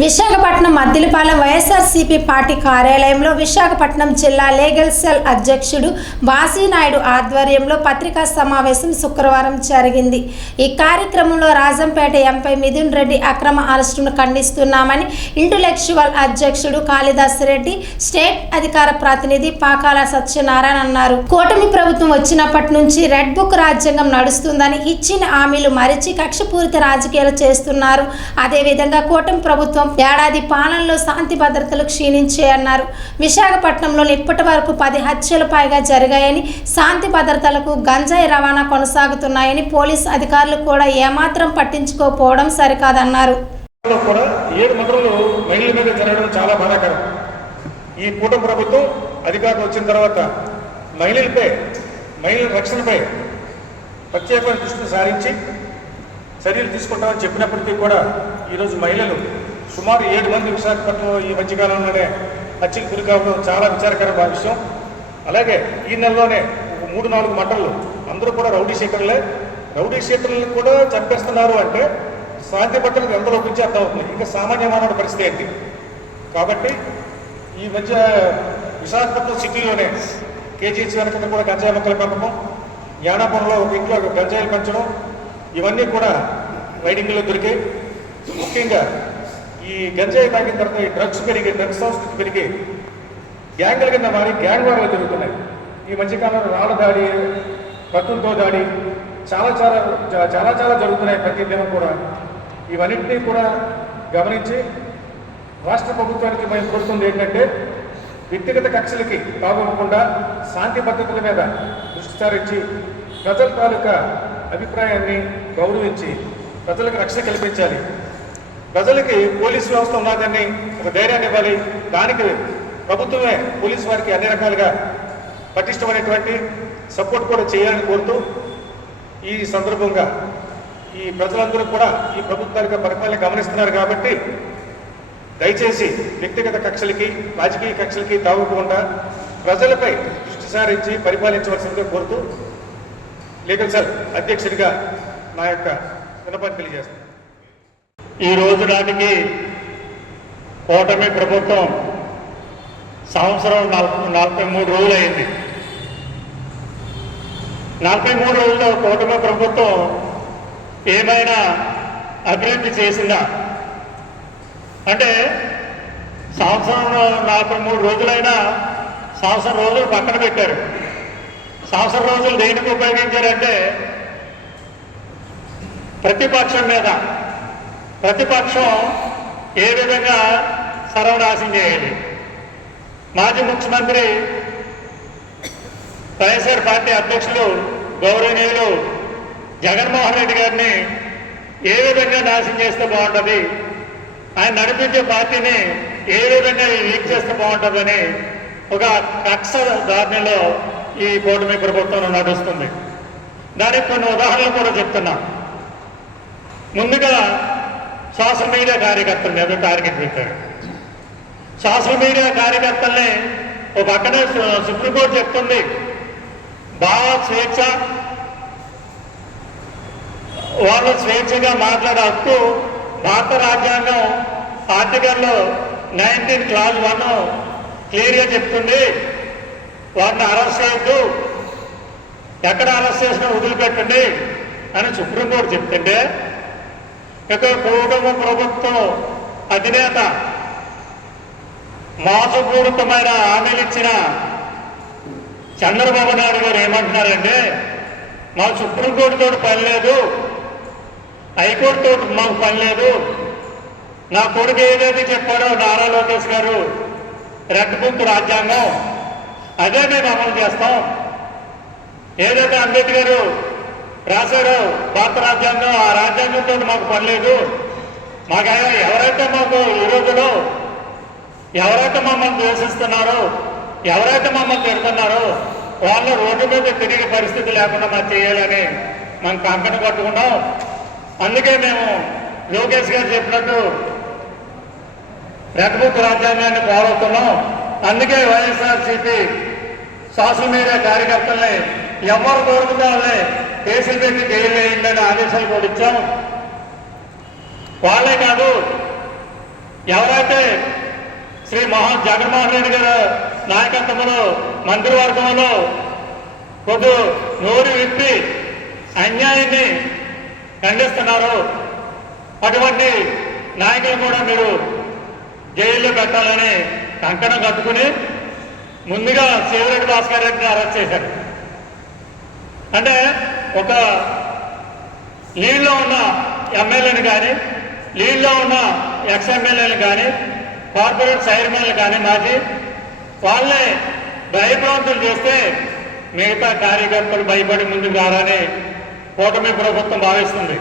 Visakhapatnam Maddilapalem YSRCP party కార్యాలయంలో విశాఖపట్నం జిల్లా legal cell అధ్యక్షుడు బాసీనాయుడు ఆధ్వర్యంలో పత్రికా సమావేశం శుక్రవారం జరిగింది. ఈ కార్యక్రమంలో రాజంపేట ఎంపై మిథున్ రెడ్డి అక్రమ అరెస్టును ఖండిస్తున్నామని ఇంటలెక్చువల్ అధ్యక్షుడు కాళిదాస్ రెడ్డి స్టేట్ అధికార ప్రతినిధి పాకాల సత్యనారాయణ అన్నారు. కూటమి ప్రభుత్వం వచ్చినప్పటి నుంచి రెడ్ బుక్ రాజ్యాంగం నడుస్తుందని ఇచ్చిన హామీలు మరిచి కక్షపూరిత రాజకీయాలు చేస్తున్నారు. అదేవిధంగా కూటమి ప్రభుత్వం ప్రభుత్వం ఏడాది పాలనలో శాంతి భద్రతలు క్షీణించే అన్నారు. విశాఖపట్నంలో ఇప్పటి వరకు పది హత్యలు పైగా జరిగాయని శాంతి భద్రతలకు గంజాయి రవాణా కొనసాగుతున్నాయని పోలీస్ అధికారులు కూడా ఏమాత్రం పట్టించుకోకపోవడం సరికాదన్నారు. కూడా ఏడు మర్డర్లు మహిళల మీద జరగడం చాలా బాధాకరం. ఈ కూటమి ప్రభుత్వం అధికారం వచ్చిన తర్వాత మహిళలపై మహిళల రక్షణపై ప్రత్యేకమైన దృష్టిని సారించి చర్యలు తీసుకుంటామని చెప్పినప్పటికీ కూడా ఈరోజు మహిళలు సుమారు ఏడు మంది విశాఖపట్నంలో ఈ మధ్యకాలంలోనే హత్యకు గురి కావడం చాలా విచారకరమైన విషయం. అలాగే ఈ నెలలోనే ఒక మూడు నాలుగు మంటలు. అందరూ కూడా రౌడీ షీటర్లే రౌడీ షీటర్లను కూడా చంపేస్తున్నారు అంటే శాంతి భద్రతకు ఎంత లోపించి అర్థం అవుతుంది ఇంకా సామాన్య మానవుడి పరిస్థితి ఏంటి? కాబట్టి ఈ మధ్య విశాఖపట్నం సిటీలోనే కేజీహెచ్ వెనక కూడా గంజాయి మొక్కల పెంపకం యానాపురంలో ఒక ఇంట్లో గంజాయిలు పెంచడం ఇవన్నీ కూడా రైడింగ్లో దొరికాయి. ముఖ్యంగా ఈ గంజాయి తాగిన తర్వాత ఈ డ్రగ్స్ పెరిగి డ్రగ్స్ సంస్కృతి పెరిగి గ్యాంగుల కింద మారి గ్యాంగ్ వార్లు జరుగుతున్నాయి. ఈ మధ్యకాలంలో రాళ్ళ దాడి కత్తులతో దాడి చాలా చాలా చాలా చాలా జరుగుతున్నాయి ప్రతి దినం కూడా. ఇవన్నింటినీ కూడా గమనించి రాష్ట్ర ప్రభుత్వానికి మేము కోరుతుంది ఏంటంటే వ్యక్తిగత కక్షలకి తాగకుండా శాంతి పద్ధతుల మీద దృష్టి సారించి ప్రజల తాలూకా అభిప్రాయాన్ని గౌరవించి ప్రజలకు రక్షణ కల్పించాలి. ప్రజలకి పోలీస్ వ్యవస్థ ఉన్నదని ఒక ధైర్యాన్ని ఇవ్వాలి. దానికి ప్రభుత్వమే పోలీస్ వారికి అన్ని రకాలుగా పటిష్టమైనటువంటి సపోర్ట్ కూడా చేయాలని కోరుతూ ఈ సందర్భంగా ఈ ప్రజలందరూ కూడా ఈ ప్రభుత్వానికి పరిపాలన గమనిస్తున్నారు కాబట్టి దయచేసి వ్యక్తిగత కక్షలకి రాజకీయ కక్షలకి తాగకుండా ప్రజలపై దృష్టి సారించి పరిపాలించవలసిందిగా కోరుతూ లీగల్ సెల్ అధ్యక్షుడిగా నా యొక్క వినపాన్ని తెలియజేస్తాను ఈ రోజు నాటికి కూటమి ప్రభుత్వం సంవత్సరం నలభై నలభై మూడు రోజులు అయింది. నలభై మూడు రోజుల్లో కూటమి ప్రభుత్వం ఏమైనా అభివృద్ధి చేసిందా? అంటే సంవత్సరం నలభై మూడు రోజులైనా సంవత్సరం రోజులు పక్కన పెట్టారు. సంవత్సరం రోజులు దేనికి ఉపయోగించారంటే ప్రతిపక్షం మీద ప్రతిపక్షం ఏ విధంగా సర్వనాశం చేయాలి? మాజీ ముఖ్యమంత్రి వైఎస్ఆర్ పార్టీ అధ్యక్షులు గౌరవనీయులు జగన్మోహన్ రెడ్డి గారిని ఏ విధంగా నాశనం చేస్తే బాగుంటుంది? ఆయన నడిపించే పార్టీని ఏ విధంగా వీక్ చేస్తే బాగుంటుందని ఒక కక్ష ధారణలో ఈ కూటమి ప్రభుత్వం నడుస్తుంది. దానికి కొన్ని ఉదాహరణలు కూడా చెప్తున్నా. ముందుగా సోషల్ మీడియా కార్యకర్తల మీద టార్గెట్ పెట్టారు? సోషల్ మీడియా కార్యకర్తల్ని ఒక పక్కనే సుప్రీంకోర్టు చెప్తుంది బాగా స్వేచ్ఛ వాళ్ళు స్వేచ్ఛగా మాట్లాడే హక్కు భారత రాజ్యాంగం ఆర్టికల్లో నైన్టీన్ క్లాజ్ వన్ క్లియర్గా చెప్తుంది. వారిని అరెస్ట్ చేయొద్దు. ఎక్కడ అరెస్ట్ చేసినా వదిలిపెట్టండి అని సుప్రీంకోర్టు చెప్తుంటే ఇక కూటమి ప్రభుత్వం అధినేత మోసపూరితమైన హామీలు ఇచ్చిన చంద్రబాబు నాయుడు గారు ఏమంటున్నారంటే మా సుప్రీంకోర్టు తోటి పని లేదు హైకోర్టు తోటి మాకు పని లేదు నా కొడుకు ఏదైతే చెప్పాడో నారా లోకేష్ గారు రెడ్ బుక్ రాజ్యాంగం అదే మేము అమలు చేస్తాం. ఏదైతే అంబేద్కర్ రాశాడు భారత రాజ్యాంగం ఆ రాజ్యాంగంతో మాకు పని లేదు. మాకు ఎవరైతే మాకు ఈ ఎవరైతే మమ్మల్ని ద్వేషిస్తున్నారో ఎవరైతే మమ్మల్ని తిడుతున్నారో వాళ్ళు రోడ్డు మీద తిరిగే పరిస్థితి లేకుండా మాకు చేయాలని మనం కంకణ కట్టుకున్నాం. అందుకే మేము లోకేష్ గారు చెప్పినట్టు రెడ్ బుక్ రాజ్యాంగాన్ని పోరాడుతున్నాం అందుకే వైఎస్ఆర్సీపీ సోషల్ మీడియా కార్యకర్తల్ని ఎవరు కోరుకుంటే కేసులు పెట్టి జైలు వేయండి ఆదేశాలు కూడా ఇచ్చాం వాళ్ళే కాదు ఎవరైతే శ్రీ మోహన్ జగన్మోహన్ రెడ్డి గారు నాయకత్వంలో మంత్రివర్గంలో కొద్దు నోరు విప్పి అన్యాయాన్ని ఖండిస్తున్నారు. అటువంటి నాయకులు కూడా మీరు జైల్లో పెట్టాలని కంకణం కట్టుకుని ముందుగా శివరెడ్డి భాస్కర్ రెడ్డిని అరెస్ట్ చేశారు. అంటే ఒక లీడ్లో ఉన్న ఎమ్మెల్యేని కానీ లీడ్లో ఉన్న ఎక్స్ కానీ కార్పొరేట్ చైర్మన్లు కానీ మాజీ వాళ్ళే భయప్రాంతులు చేస్తే మిగతా కార్యకర్తలు భయపడి ముందుకు రారని కూటమి ప్రభుత్వం భావిస్తుంది.